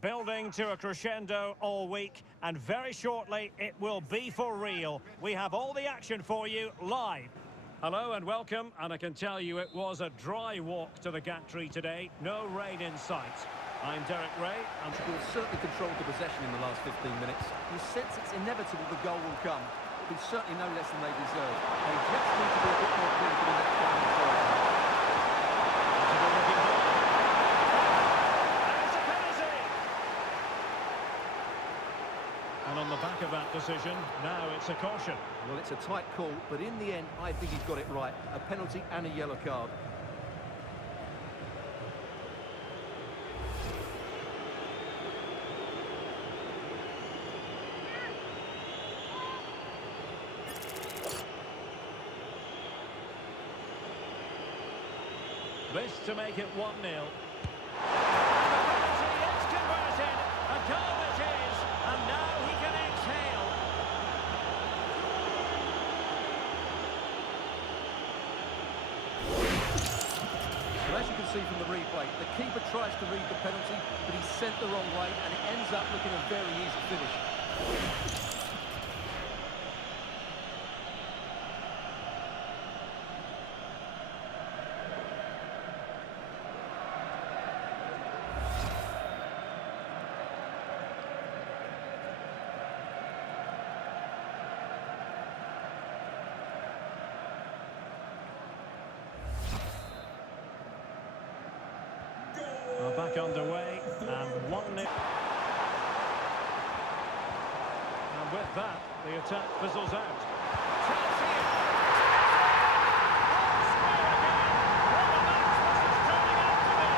building to a crescendo all week, and very shortly it will be for real. We have all the action for you live. Hello and welcome, and I can tell you it was a dry walk to the gantry today. No rain in sight. I'm Derek Ray. And Portugal certainly controlled the possession in the last 15 minutes. You sense it's inevitable the goal will come. It'll be certainly no less than they deserve. They just need to be a bit more clinical in that final third. And on the back of that decision, now it's a caution. Well, it's a tight call, but in the end, I think he's got it right. A penalty and a yellow card. This to make it 1-0. It's converted. A goal it is. And now he can exhale. Well, as you can see from the replay, the keeper tries to read the penalty, but he's sent the wrong way, and it ends up looking a very easy finish. Well, back underway, and 1-0. And with that, the attack fizzles out. Chance here. Oh, score again! What a match this is turning out to be!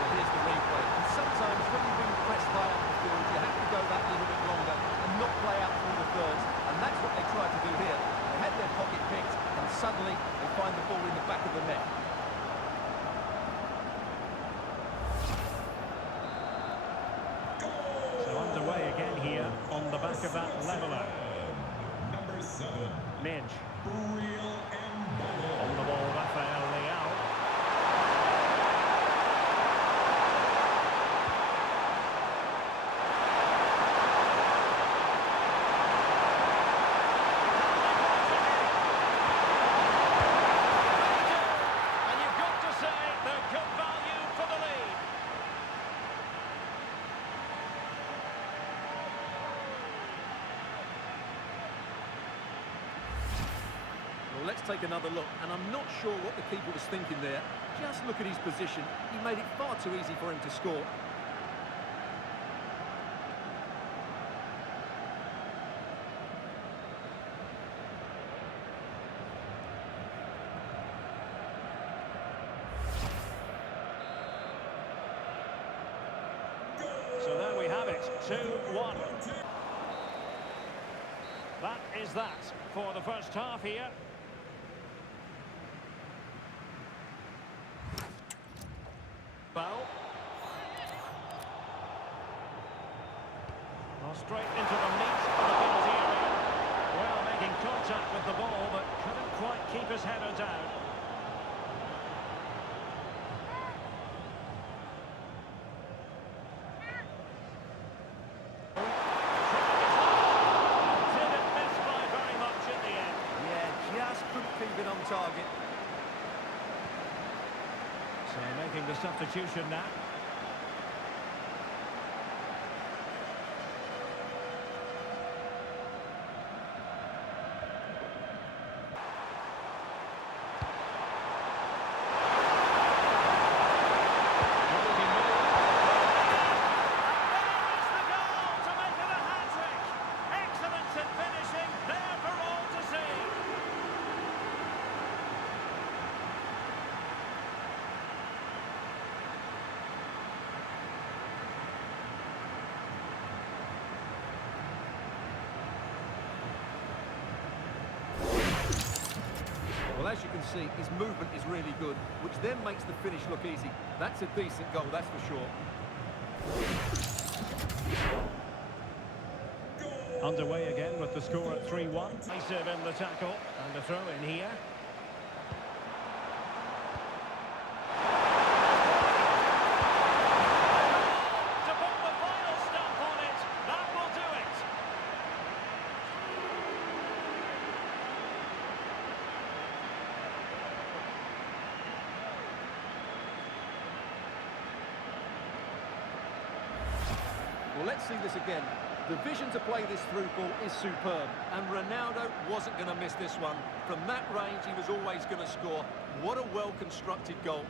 Well, here's the replay. And sometimes when you've been pressed high up the field, you have to go that little bit longer and not play out through the thirds. And that's what they tried to do here. They had their pocket picked, and suddenly they find the ball in the back of the net. So underway again here on the back of that leveller. Number 7. Minge. Real and On the ball, Rafael Leao. And you've got to say they're good value for the lead. Well, let's take another look, and I'm not sure what the keeper was thinking there. Just look at his position. He made it far too easy for him to score. So there we have it, 2-1. That is that for the first half here. Foul. Well, straight into the meat of the penalty area. Well, making contact with the ball, but couldn't quite keep his header down. Didn't miss by very much in the end. Yeah, just couldn't keep it on target. So making the substitution now. Well, as you can see, his movement is really good, which then makes the finish look easy. That's a decent goal, that's for sure. Underway again with the score at 3-1. Immersive in the tackle, and a throw in here. let's see this again. The vision to play this through ball is superb, and Ronaldo wasn't going to miss this one. From that range, he was always going to score. What a well-constructed goal.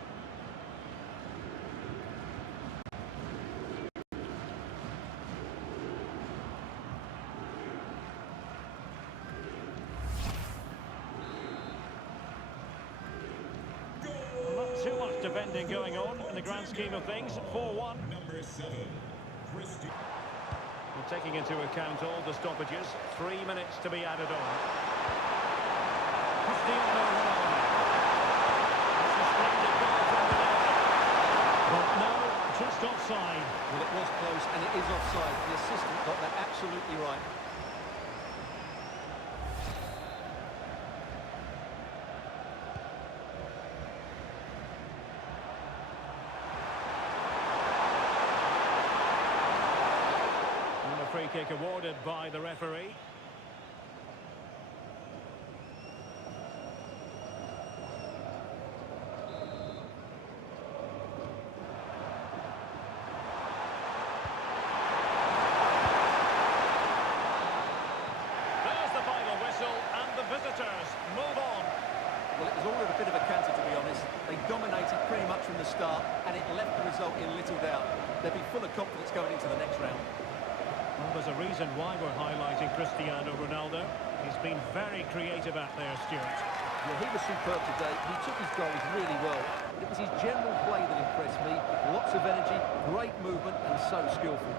Not too much defending going on in the grand scheme of things. 4-1. Number 7, Christy. And taking into account all the stoppages, 3 minutes to be added on. Cristiano Ronaldo. That's a splendid goal from Ronaldo. But no, just offside. Well, it was close, and it is offside. The assistant got that absolutely right. Free kick awarded by the referee. There's the final whistle, and the visitors move on. Well, it was all a bit of a canter, to be honest. They dominated pretty much from the start, and it left the result in little doubt. They'll be full of confidence going into the next round. Well, there's a reason why we're highlighting Cristiano Ronaldo. He's been very creative out there, Stuart. Yeah, he was superb today. He took his goals really well. But it was his general play that impressed me. Lots of energy, great movement, and so skillful.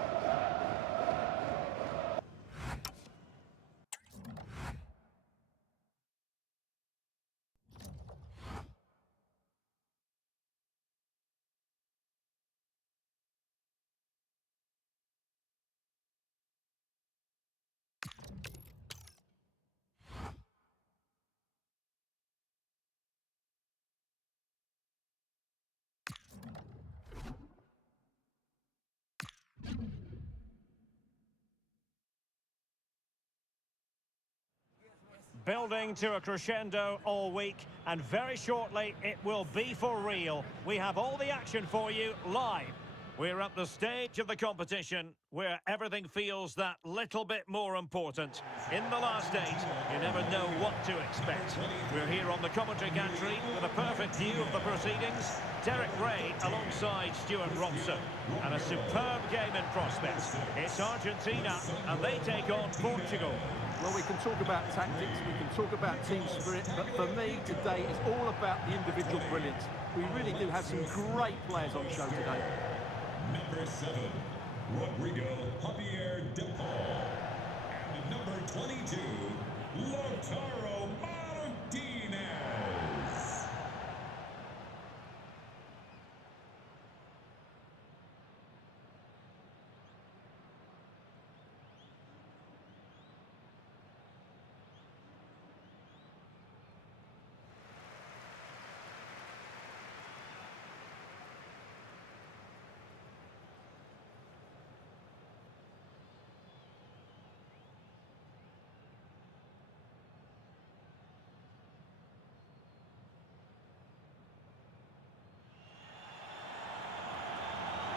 Building to a crescendo all week, and very shortly it will be for real. We have all the action for you live. We're at the stage of the competition where everything feels that little bit more important. In the last 8, you never know what to expect. We're here on the commentary gantry with a perfect view of the proceedings. Derek Ray alongside Stuart Robson. And a superb game in prospect. It's Argentina, and they take on Portugal. Well, we can talk about tactics, we can talk about team spirit, but for me, today is all about the individual brilliance. We really do have some great players on show today. Number 7, Rodrigo Javier De Paul. And number 22, Lautaro Martinez.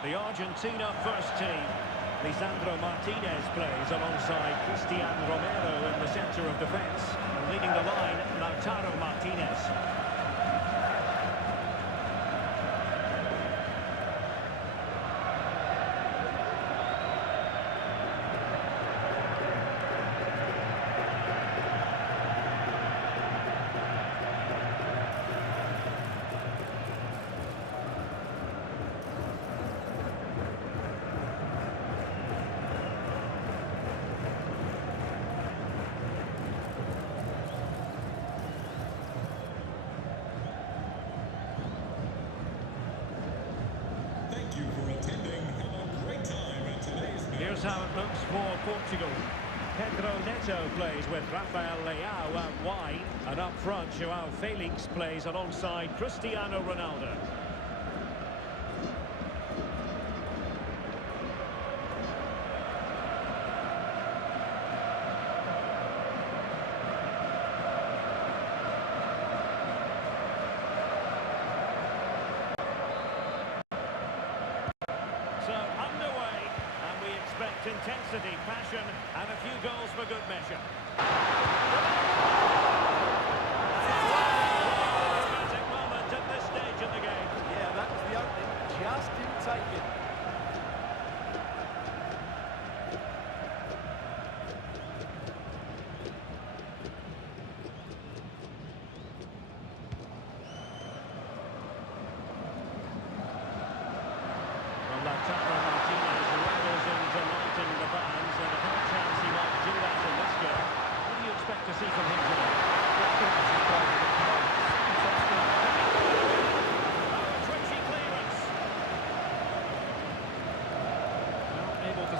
The Argentina first team. Lisandro Martinez plays alongside Cristian Romero in the centre of defence. And leading the line, Lautaro Martinez. Here's how it looks for Portugal. Pedro Neto plays with Rafael Leao out wide, and up front João Felix plays alongside Cristiano Ronaldo. So underway, and we expect intensity, passion, and a few goals for good measure. Dramatic moment at this stage in the game. Yeah, that was the opening. Just didn't take it.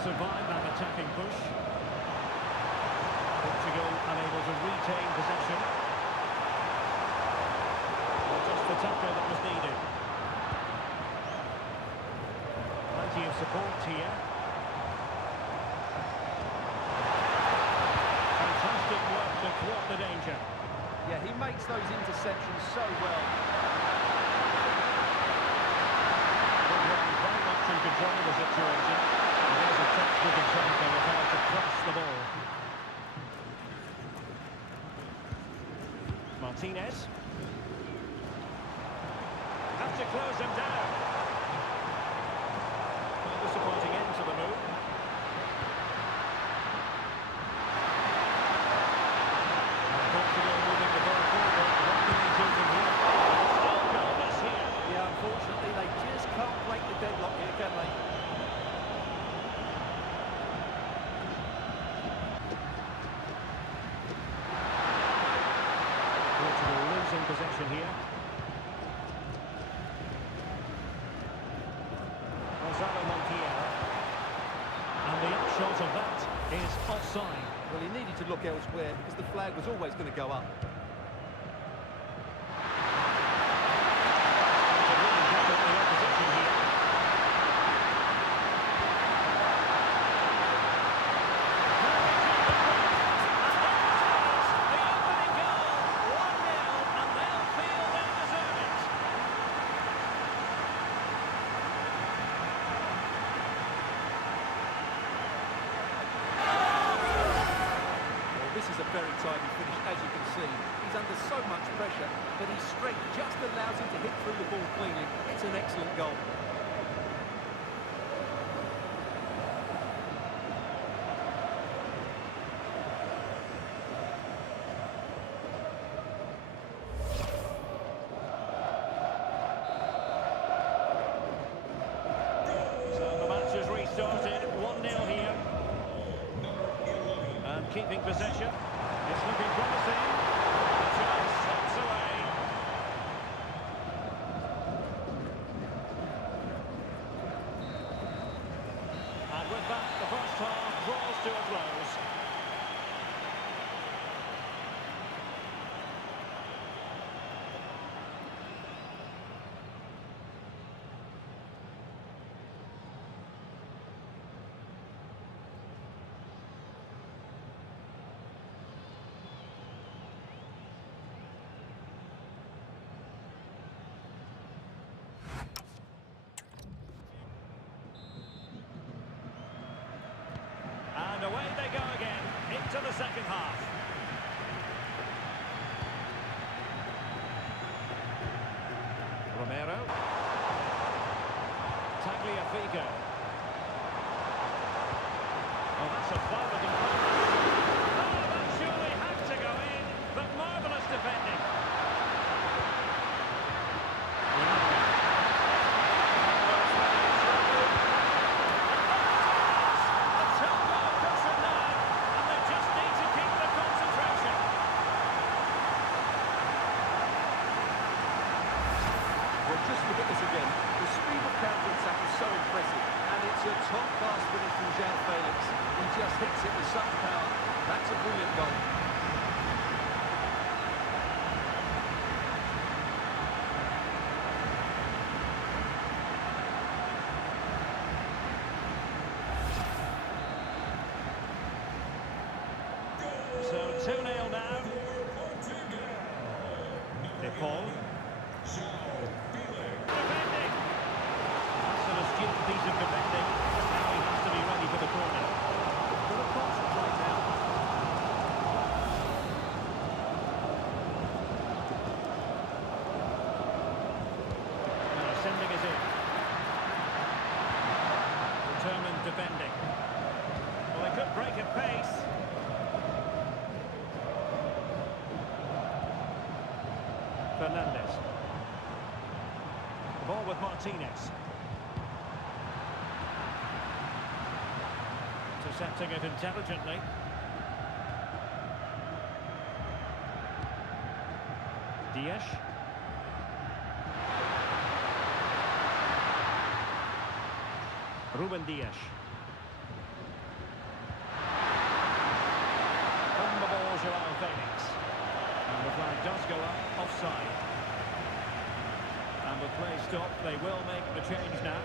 Survive that attacking push. Portugal unable to retain possession. Well, just the tackle that was needed. Plenty of support here. Fantastic work to thwart the danger. Yeah, he makes those interceptions so well. Very much in control of the situation. There's a textbook example of how to cross the ball. Martinez. Have to close him down. Well, disappointing end to the move. And Portugal moving the ball forward. What can they do from here? Still goalless here. Yeah, unfortunately, they just can't break the deadlock here, can they? Possession here. Montech. And the upshot of that is offside. Well, he needed to look elsewhere because the flag was always going to go up. Very tidy finish, as you can see. He's under so much pressure, but his strength just allows him to hit through the ball cleanly. It's an excellent goal. So the match has restarted, 1-0 here. And keeping possession. It's looking promising. The chance slips away. And with that, the first half draws to a close. And away they go again, into the second half. Romero. Tagliafico. Oh, that's a foul. Oh, that surely had to go in, but marvellous defending. Just look at this again. The speed of counter-attack is so impressive, and it's a top-class finish from João Felix. He just hits it with such power. That's a brilliant goal. So 2-0 now. Paul. Defending. That's an astute piece of defending. Now he has to be ready for the corner. break at pace. Fernandez. The ball with Martinez. Intercepting it intelligently. Dias. Ruben Dias. On the ball, Joao Felix. And the flag does go up, offside. And with play stopped, they will make the change now.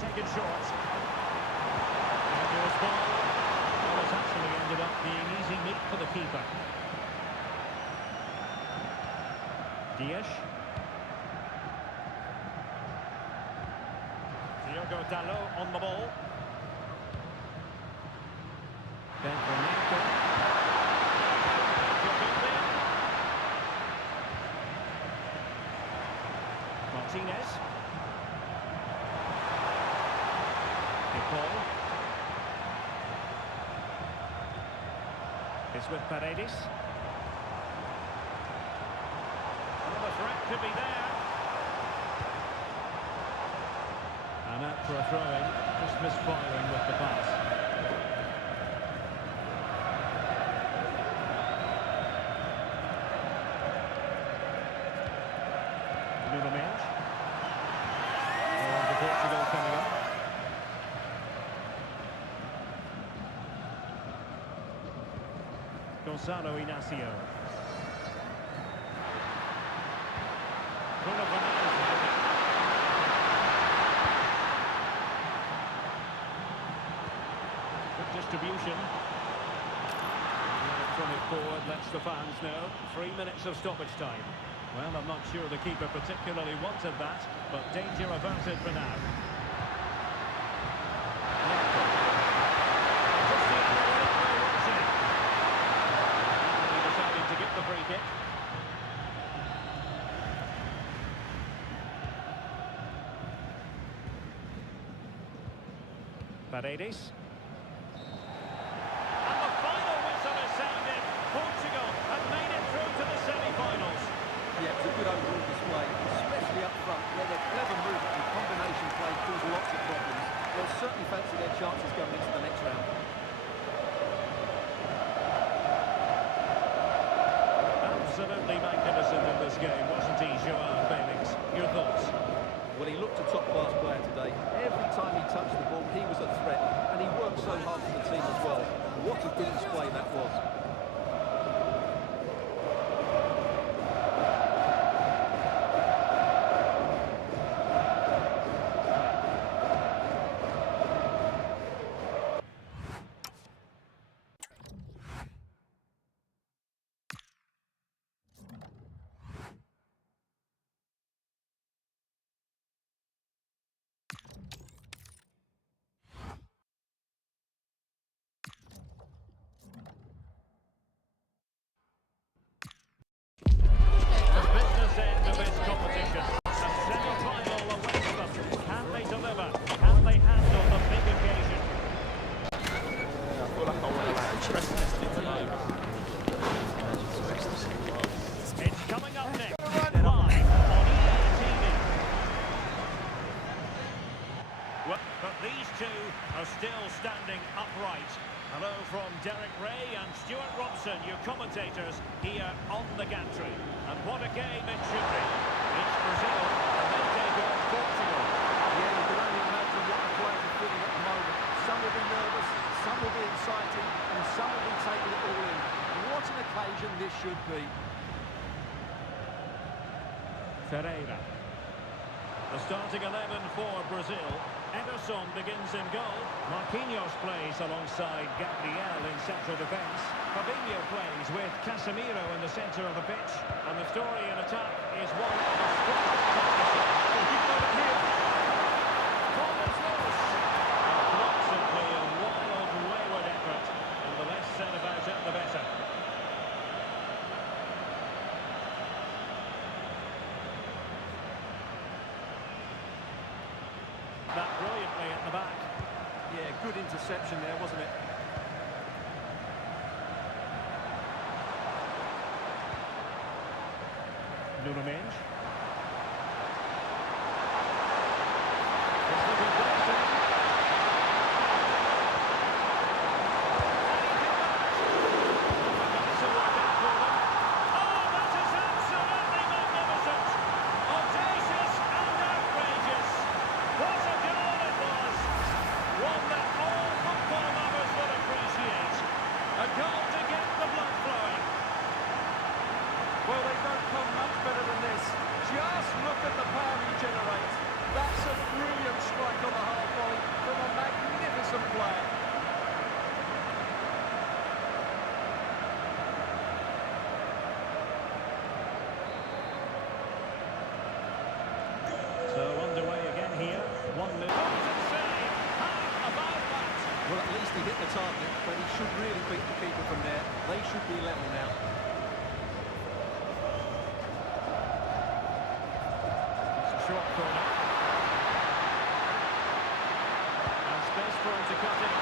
Taken short. Dangerous ball. Well, it's actually ended up being easy meat for the keeper. Dias. Diogo Dalot on the ball. Ben Bernardo. Martinez. Paul. It's with Paredes. Another threat could be there. And out for a throw-in, just misfiring with the pass. Nuno Mendes. For Portugal coming up. Gonzalo Inacio. Bruno Fernandes. Good distribution. The electronic board lets the fans know. 3 minutes of stoppage time. Well, I'm not sure the keeper particularly wanted that, but danger averted for now. The free kick. Paredes. And the final whistle is sounded. Portugal have made it through to the semi-finals. Yeah, it's a good overall display, especially up front, where their clever movement and combination play cause lots of problems. They'll certainly fancy their chances going into the next round. Absolutely magnificent in this game, wasn't he, Joao Felix? Your thoughts? Well, he looked a top-class player today. Every time he touched the ball, he was a threat, and he worked so hard for the team as well. What a good display that was. are still standing upright. Hello from Derek Ray and Stuart Robson, your commentators here on the gantry. And what a game it should be. It's Brazil, and they take on Portugal. Yeah, you can only imagine what the players are feeling at the moment. Some will be nervous, some will be excited, and some will be taking it all in. What an occasion this should be. Ferreira. The starting 11 for Brazil. Ederson begins in goal. Marquinhos plays alongside Gabriel in central defence. Fabinho plays with Casemiro in the centre of the pitch, and the story in attack is one of a strong competition. Corners loose. Not simply a wild, wayward effort, and the less said about it, the better. That brilliantly at the back. Yeah, good interception there, wasn't it? Nuno Mendes. Well, they don't come much better than this. Just look at the power he generates. That's a brilliant strike on the half volley from a magnificent player. So underway again here. 1-0. How about that? Well, at least he hit the target, but he should really beat the keeper from there. They should be level now. Short corner. And space for him to cut in.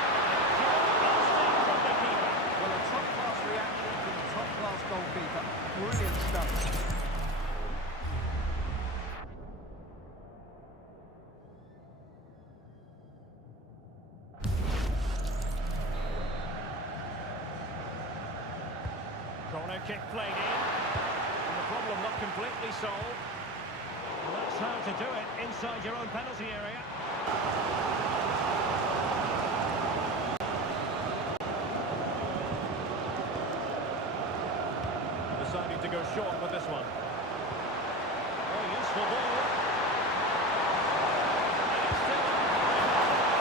Instinct from the keeper. Well, a top-class reaction from the top-class goalkeeper. Brilliant stuff. Corner kick played in. And the problem not completely solved. Well, that's how to do it inside your own penalty area. Deciding to go short with this one. Oh, useful ball. And it's still on.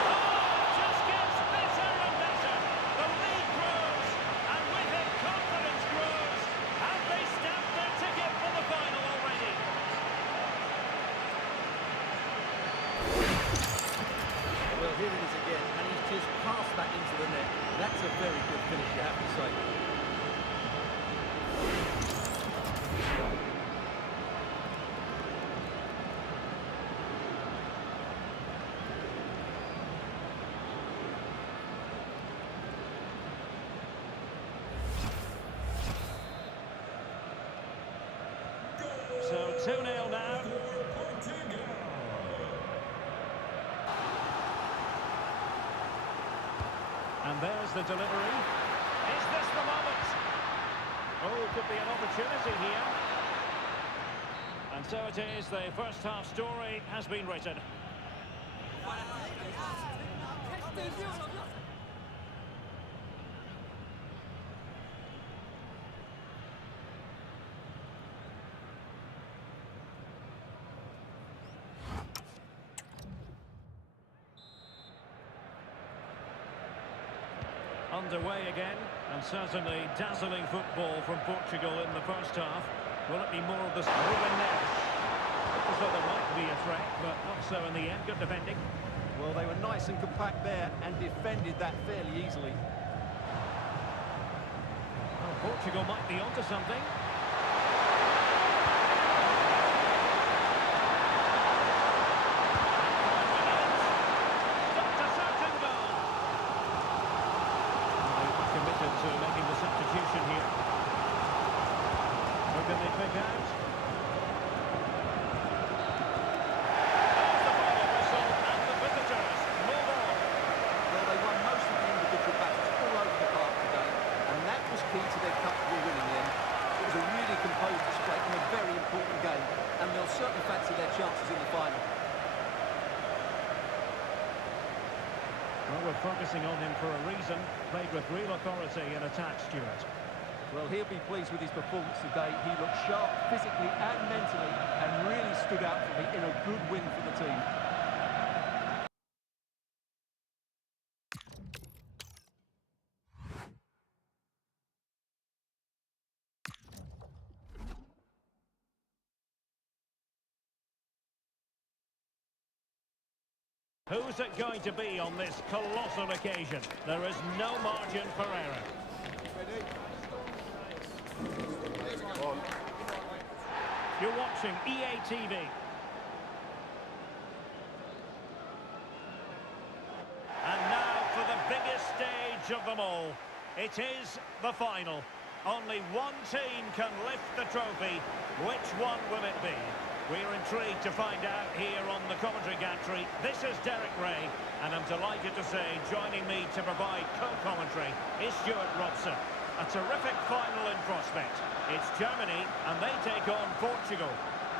Oh, it just gets better and better. The lead grows, and with it confidence grows. And they stamp their ticket for the final already. Well, here it is again, and he's just passed that into the net. That's a very good finish, you have to say. So 2-0 now. And there's the delivery. Is this the moment? Oh, could be an opportunity here. And so it is, the first half story has been written. Underway again, and certainly dazzling football from Portugal in the first half. Will it be more of the Ruben Neves? Looked as though there might be a threat, but not so in the end. Good defending. Well, they were nice and compact there and defended that fairly easily. Well, Portugal might be onto something. To making the substitution here. What can they pick out? There's the final whistle, and the visitors move on. Well, they won most of the individual battles all over the park today, and that was key to their comfortable win in the end. It was a really composed display in a very important game, and they'll certainly fancy their chances in the final. Well, we're focusing on him for a reason. Played with real authority in attack, Stuart. Well, he'll be pleased with his performance today. He looked sharp physically and mentally and really stood out for me in a good win for the team. Who's it going to be on this colossal occasion? There is no margin for error. You're watching EA TV. And now for the biggest stage of them all. It is the final. Only one team can lift the trophy. Which one will it be? We're intrigued to find out here on the commentary gantry. This is Derek Ray, and I'm delighted to say joining me to provide co-commentary is Stuart Robson. A terrific final in prospect. It's Germany, and they take on Portugal.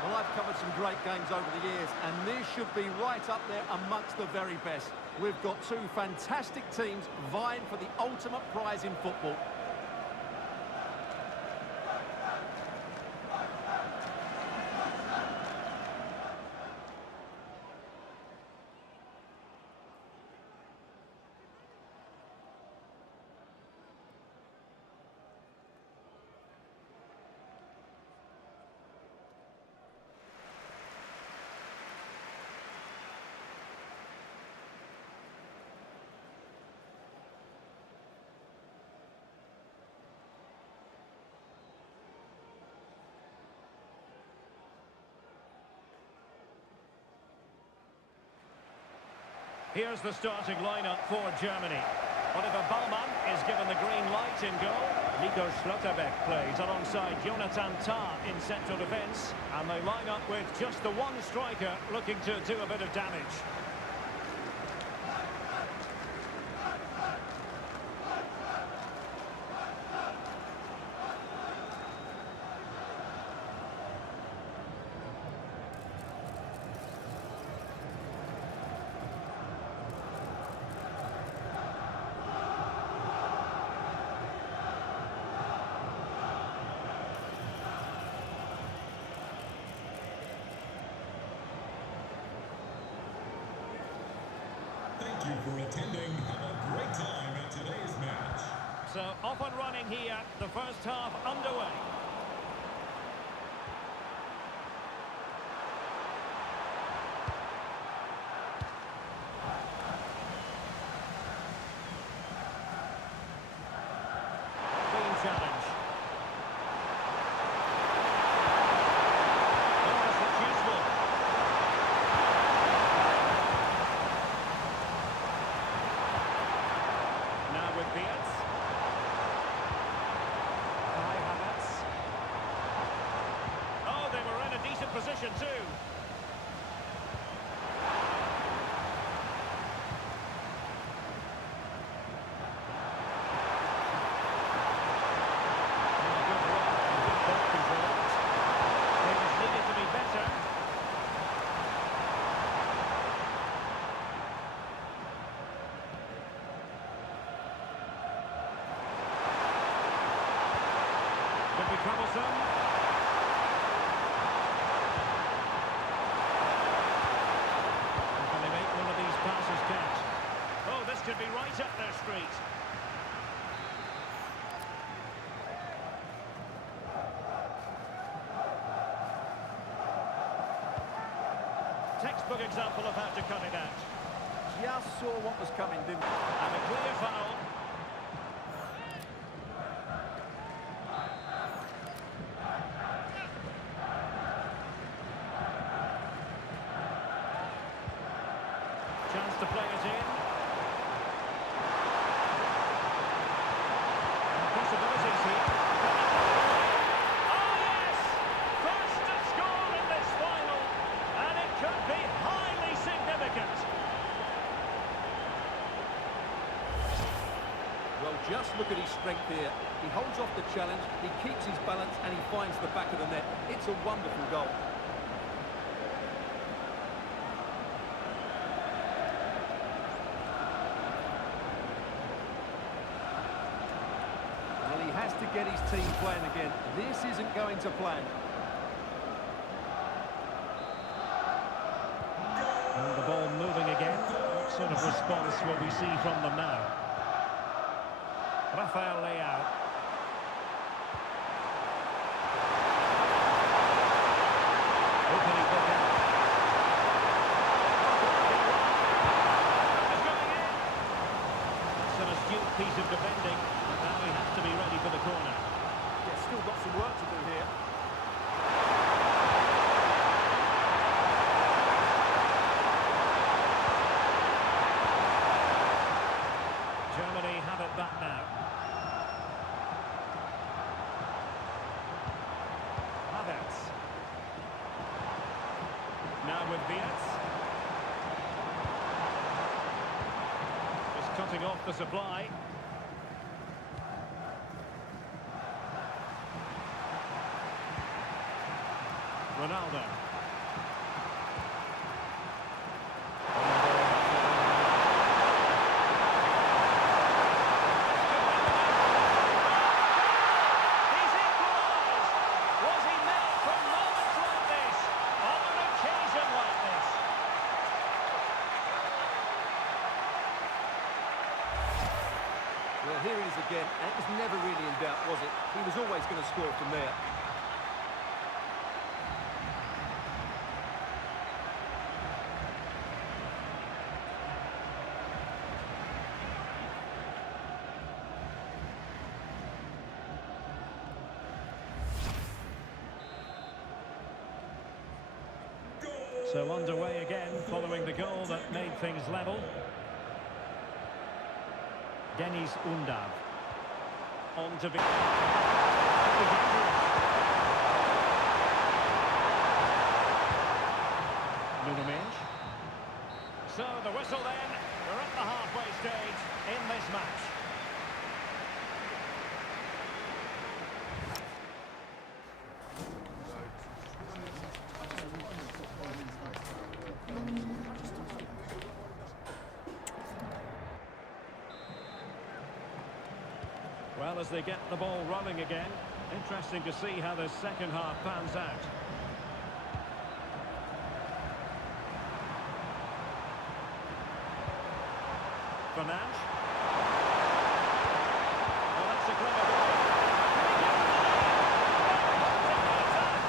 Well, I've covered some great games over the years, and this should be right up there amongst the very best. We've got two fantastic teams vying for the ultimate prize in football. Here's the starting lineup for Germany. Oliver Baumann is given the green light in goal. Nico Schlotterbeck plays alongside Jonathan Tah in central defence. And they line up with just the one striker looking to do a bit of damage. Thank you for attending. Have a great time at today's match. So off and running here, the first half underway. Clean challenge. Oh, that's useful. Now with Beats. Kai Havertz. Oh, they were in a decent position too. Oh, good run and good ball control. Things needed to be better. Could be troublesome. And can they make one of these passes count? Oh, this could be right up their street. Textbook example of how to cut it out. Just saw what was coming, didn't he? And a clear foul. Chance to play it in. And possibilities here. Oh yes! First to score in this final. And it could be highly significant. Well, just look at his strength here. He holds off the challenge, he keeps his balance, and he finds the back of the net. It's a wonderful goal. Well, he has to get his team playing again. This isn't going to plan. And the ball moving again. What sort of response will we see from them now? Rafael Leao. Opening the gap. cutting off the supply. Ronaldo. He's equalised. Was he made for moments like this? On an occasion like this? Well, here it is again, and it was never really in doubt, was it? He was always going to score from there. So underway again, following the goal that made things level. Deniz Undav. On to be... Nunes. So the whistle then. We're at the halfway stage in this match. Well, as they get the ball running again, interesting to see how the second half pans out. Fernandes. Well, that's a clever goal.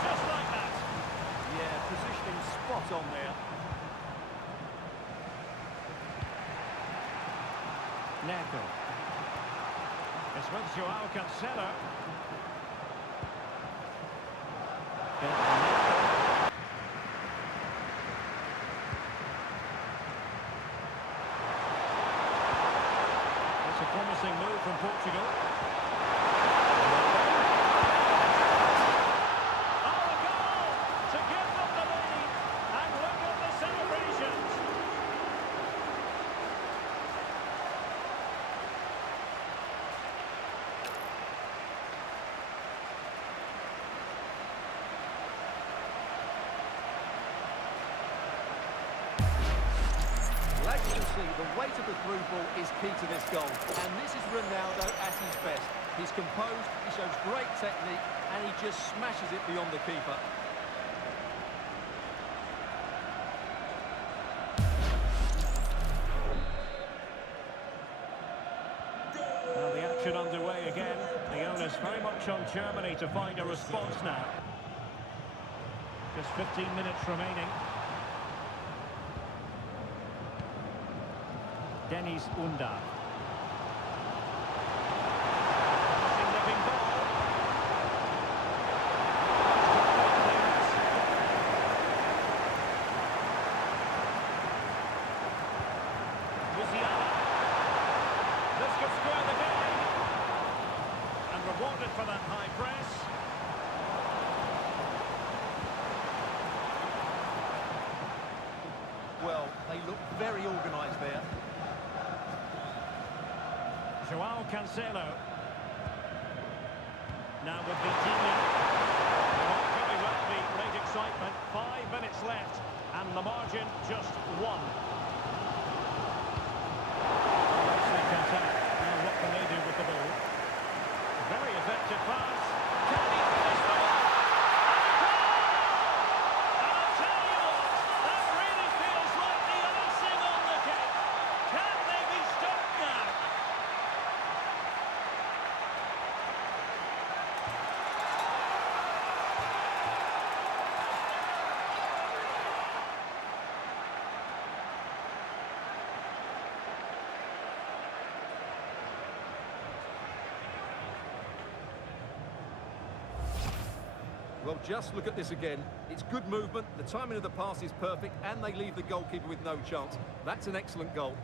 Just like that. Yeah, positioning spot on there. Neto. It's with Joao Cancelo. It's a promising move from Portugal. Oh, a goal to give them the lead. And look at the celebrations. Well, as you can see, the weight of the through ball is key to this goal. And this is Ronaldo at his best. He's composed, he shows great technique, and he just smashes it beyond the keeper. Well, the action underway again. The onus very much on Germany to find a response now. Just 15 minutes remaining. Deniz Undav. Nipping ball. Musiala. This could square the game. And rewarded for that high press. Well, they look very organised there. Joao Cancelo. Now with Vitinha. Might very well be great excitement. 5 minutes left. And the margin just 1. Nicely contact. Now what can they do with the ball? Very effective pass. Can he finish the ball? And I'll tell you what, that really feels like the icing on the cake. Can they be stopped now? Well, just look at this again. It's good movement, the timing of the pass is perfect, and they leave the goalkeeper with no chance. That's an excellent goal.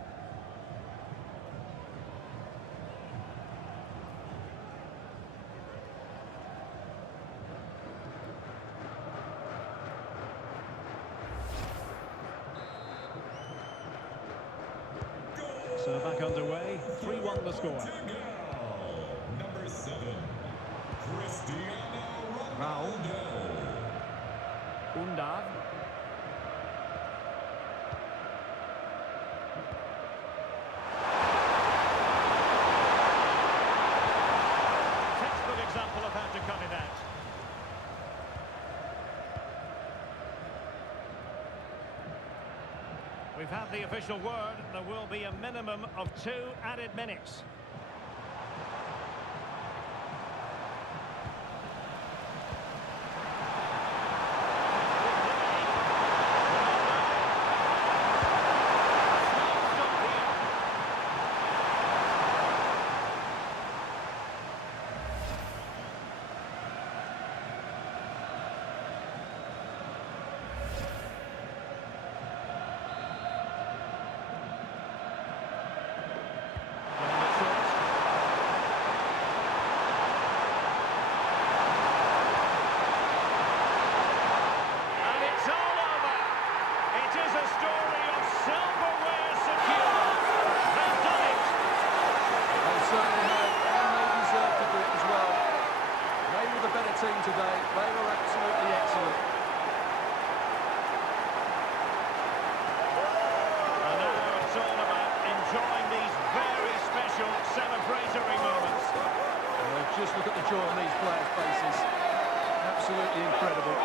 So back underway, 3-1 the score. Number 7, Cristiano Raul. Undav. Textbook example of how to cut it out. We've had the official word. There will be a minimum of 2 added minutes. Team today, they were absolutely excellent. And now it's all about enjoying these very special celebratory moments. Well, just look at the joy on these players' faces. Absolutely incredible.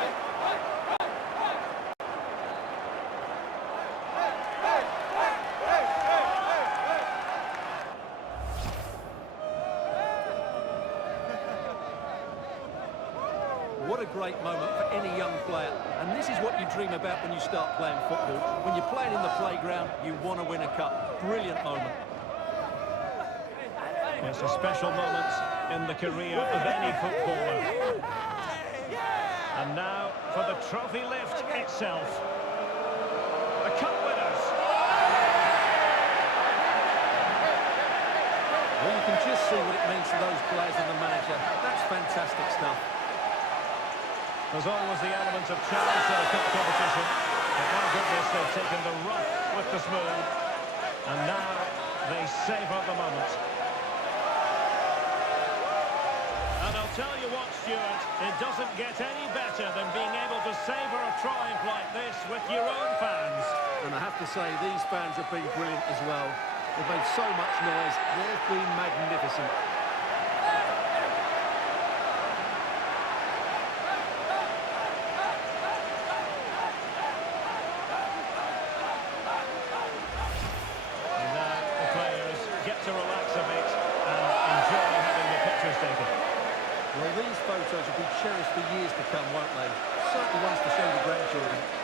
What a great moment for any young player. And this is what you dream about when you start playing football. When you're playing in the playground, you want to win a cup. Brilliant moment. It's a special moment in the career of any footballer. And now for the trophy lift itself. The cup winners. Well, you can just see what it means to those players and the manager. That's fantastic stuff. There's always the element of chance in a cup competition. But my goodness, they've taken the rough with the smooth. And now they savour the moment. And I'll tell you what, Stuart, it doesn't get any better than being able to savour a triumph like this with your own fans. And I have to say, these fans have been brilliant as well. They've made so much noise. They've been magnificent. To relax a bit and enjoy having the pictures taken. Well, these photos will be cherished for years to come, won't they? Certainly ones to show the grandchildren.